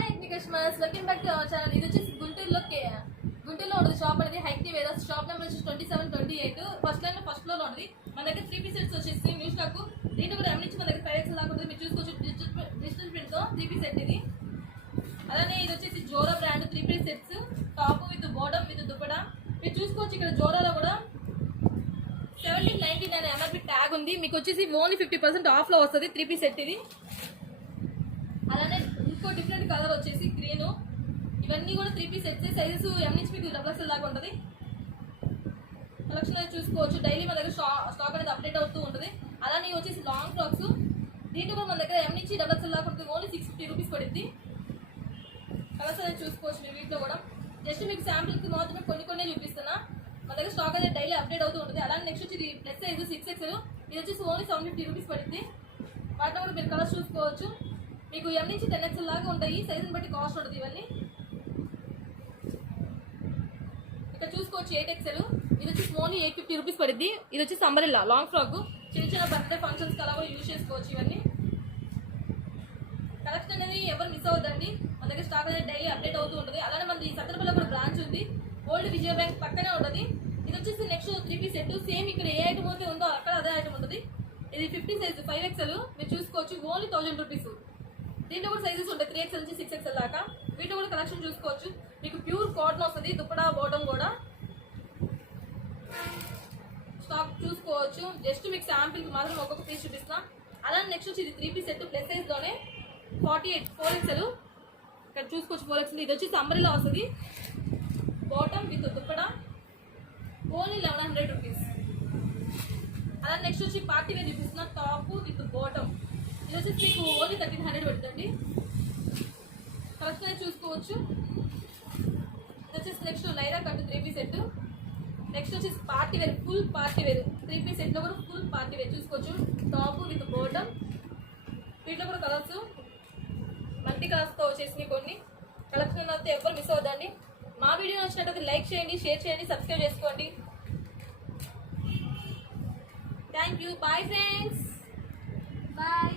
Customers welcome back to our channel. ఇది వచ్చేసి గుంటూరులో ఉంటుంది షాప్ అనేది హైక్టీ వేరస్. షాప్ నెంబర్ వచ్చేసి 2728 ఫస్ట్ లైన్ ఫస్ట్ ఫ్లోర్ లో ఉంది. మన దగ్గర 3 పీస్ సెట్స్ వచ్చేసి న్యూ స్టాక్. దీంట్లో కూడా నుంచి మన దగ్గర 5x దాకా ఉంటుంది. మీరు చూసుకోవచ్చు డిజిటల్ ప్రింట్ తో 3 పీస్ సెట్ ఇది. అలానే ఇది వచ్చేసి జోరా brand 3 piece sets top with bottom with dupatta. మీరు చూసుకోవచ్చు ఇక్కడ జోరాలో కూడా 1799 ఎంఆర్పి ట్యాగ్ ఉంది. మీకు వచ్చేసి ఓన్లీ 50% ఆఫ్ లో వస్తుంది 3 పీస్ సెట్ ఇది. అలానే ఇంకో డిఫరెంట్ కలర్ వచ్చేసి గ్రీన్. ఇవన్నీ కూడా 3 పీస్ సెట్స్. సైజెస్ ఎం నుంచి మీకు XXL దాకా ఉంటుంది. కలెక్షన్ అనేది చూసుకోవచ్చు. డైలీ మన దగ్గర స్టాక్ అనేది అప్డేట్ అవుతూ ఉంటుంది. అలానే వచ్చేసి లాంగ్ ఫ్రాక్స్. దీంట్లో కూడా మన దగ్గర ఎం నుంచి XXL దాకా ఉంటుంది. ఓన్లీ 650 రూపీస్ పడుద్ది. కలర్స్ అనేది చూసుకోవచ్చు మీరు వీటిలో కూడా. జస్ట్ మీకు శాంపుల్కి మాత్రమే కొన్ని చూపిస్తున్నా. మన దగ్గర స్టాక్ అనేది డైలీ అప్డేట్ అవుతూ ఉంటుంది. అలానే నెక్స్ట్ వచ్చి ప్లస్ సైజ్ 6XL. ఇది వచ్చేసి ఓన్లీ 750 రూపీస్ పడుద్ది. వాటిలో కూడా మీరు కలర్స్ చూసుకోవచ్చు. మీకు ఎం నుంచి 10XL లాగా ఉంటాయి. సైజుని బట్టి కాస్ట్ ఉంటుంది. ఇవన్నీ ఇక్కడ చూసుకోవచ్చు 8XL. ఇది వచ్చేసి ఓన్లీ 850 రూపీస్ పడుద్ది. ఇది వచ్చేసి అంబ్రెల్లా లాంగ్ ఫ్రాక్. చిన్న బర్త్డే ఫంక్షన్స్ అలా కూడా యూజ్ చేసుకోవచ్చు. ఇవన్నీ కలెక్షన్ అనేది ఎవరు మిస్ అవ్వద్దండి. మన దగ్గర స్టాక్ అనేది డైలీ అప్డేట్ అవుతూ ఉంటుంది. అలానే మనది సత్తరపల్లిలో కూడా బ్రాంచ్ ఉంది. ఓల్డ్ విజయ బ్యాంక్ పక్కనే ఉంటుంది. ఇది వచ్చేసి నెక్స్ట్ 3 పీస్ సెట్. సేమ్ ఇక్కడ ఏ ఐటమ్ అయితే ఉందో అక్కడ అదే ఐటమ్ ఉంటుంది. ఇది 50 సైజ్ 5XL. మీరు చూసుకోవచ్చు ఓన్లీ 1000 రూపీస్. దీంట్లో కూడా సైజెస్ ఉంటాయి 3XL నుంచి 6XL దాకా. వీటిలో కూడా కలెక్షన్ చూసుకోవచ్చు. మీకు ప్యూర్ కాటన్ వస్తుంది. దుప్పటా బాటమ్ కూడా స్టాక్ చూసుకోవచ్చు. జస్ట్ మీకు శాంపిల్కి మాత్రం ఒక్కొక్క పీస్ చూపిస్తాం. అలానే నెక్స్ట్ వచ్చి ఇది 3 పీస్ సెట్ ప్లస్ సైజ్ లోనే 4XL. ఇక్కడ చూసుకోవచ్చు 4XL. ఇది వచ్చేసి అంబ్రెల్లా వస్తుంది. Bottom with dupatta only 1100 rupees. అలానే నెక్స్ట్ వచ్చి పార్టీ వేర్ చూపిస్తున్నా. Top with bottom. ఇది వచ్చేసి మీకు ఓన్లీ 1300 పడుతుంది. కలెక్షన్ చూసుకోవచ్చు. ఇది వచ్చేసి next lyra cut 3 piece set. Next వచ్చేసి party wear full party wear 3 piece set లో కూడా ఫుల్ పార్టీ వేర్ చూసుకోవచ్చు. Top with bottom. వీటిలో కూడా కలర్స్ మల్టీ కలర్స్ తో వచ్చేసి కొన్ని కలెక్షన్ అయితే ఎవరు మిస్ అవ్వద్దండి. మా వీడియో నచ్చినట్లయితే లైక్ చేయండి, షేర్ చేయండి, సబ్స్క్రైబ్ చేసుకోండి. Thank you. Bye friends. Bye.